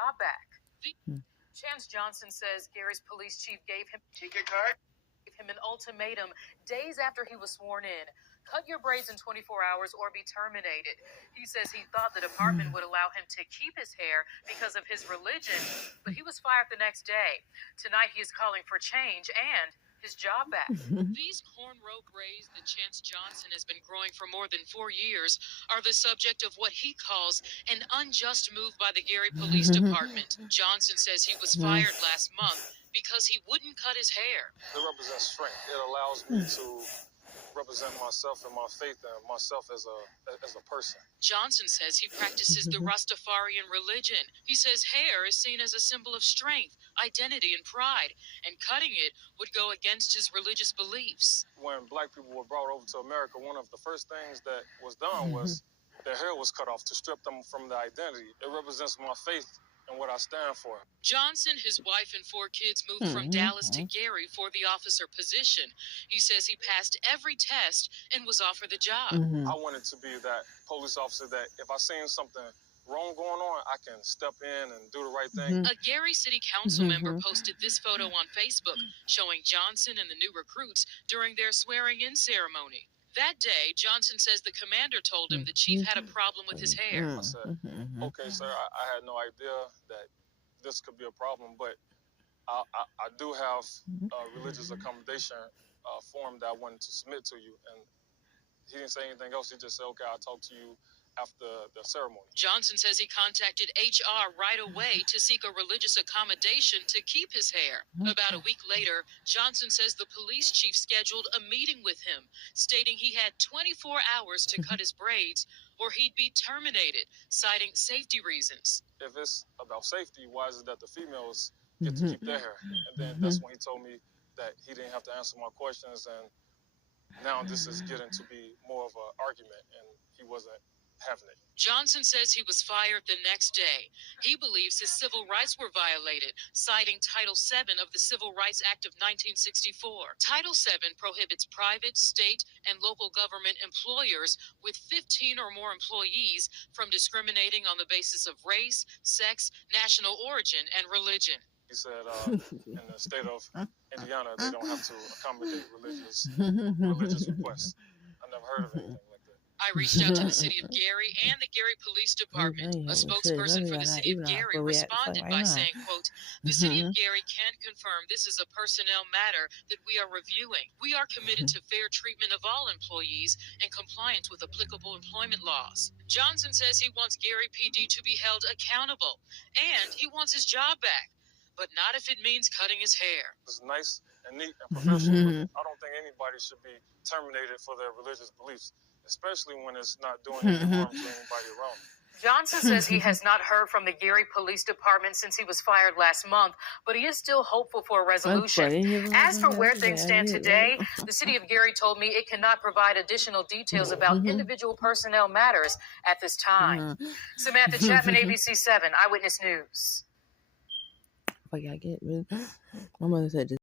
job back. Hmm. Chance Johnson says Gary's police chief gave him an ultimatum days after he was sworn in. Cut your braids in 24 hours or be terminated. He says he thought the department would allow him to keep his hair because of his religion, but he was fired the next day. Tonight he is calling for change and his job back. These cornrow braids that Chance Johnson has been growing for more than 4 years are the subject of what he calls an unjust move by the Gary Police Department. Johnson says he was fired last month because he wouldn't cut his hair. It represents strength. It allows me to represent myself and my faith and myself as a person. Johnson says he practices the Rastafarian religion. He says hair is seen as a symbol of strength, identity, and pride, and cutting it would go against his religious beliefs. When black people were brought over to America, one of the first things that was done was their hair was cut off to strip them from their identity. It represents my faith and what I stand for. Johnson, his wife, and 4 kids moved from Dallas to Gary for the officer position. He says he passed every test and was offered the job. I wanted to be that police officer that if I seen something wrong going on, I can step in and do the right thing. A Gary City Council member posted this photo on Facebook showing Johnson and the new recruits during their swearing-in ceremony. That day, Johnson says the commander told him the chief had a problem with his hair. I said, okay, sir, I had no idea that this could be a problem, but I do have a religious accommodation form that I wanted to submit to you. And he didn't say anything else. He just said, okay, I'll talk to you after the ceremony. Johnson says he contacted HR right away to seek a religious accommodation to keep his hair. About a week later, Johnson says the police chief scheduled a meeting with him, stating he had 24 hours to cut his braids or he'd be terminated, citing safety reasons. If it's about safety, why is it that the females get to keep their hair? And then that's when he told me that he didn't have to answer my questions, and now this is getting to be more of an argument, and he wasn't having it. Johnson says he was fired the next day. He believes his civil rights were violated, citing Title VII of the Civil Rights Act of 1964. Title VII prohibits private, state, and local government employers with 15 or more employees from discriminating on the basis of race, sex, national origin, and religion. He said in the state of Indiana, they don't have to accommodate religious requests. I never heard of anything like that. I reached out to the city of Gary and the Gary Police Department. A spokesperson for the city of Gary responded by saying, quote, "The city of Gary can confirm this is a personnel matter that we are reviewing. We are committed to fair treatment of all employees and compliance with applicable employment laws." Johnson says he wants Gary PD to be held accountable, and he wants his job back, but not if it means cutting his hair. It's nice and neat and professional, but I don't think anybody should be terminated for their religious beliefs, especially when it's not doing any harm to anybody around them. Johnson says he has not heard from the Gary Police Department since he was fired last month, but he is still hopeful for a resolution. As for where things stand today, the city of Gary told me it cannot provide additional details about individual personnel matters at this time. Samantha Chapman, ABC 7, Eyewitness News. Like I get, my mother said,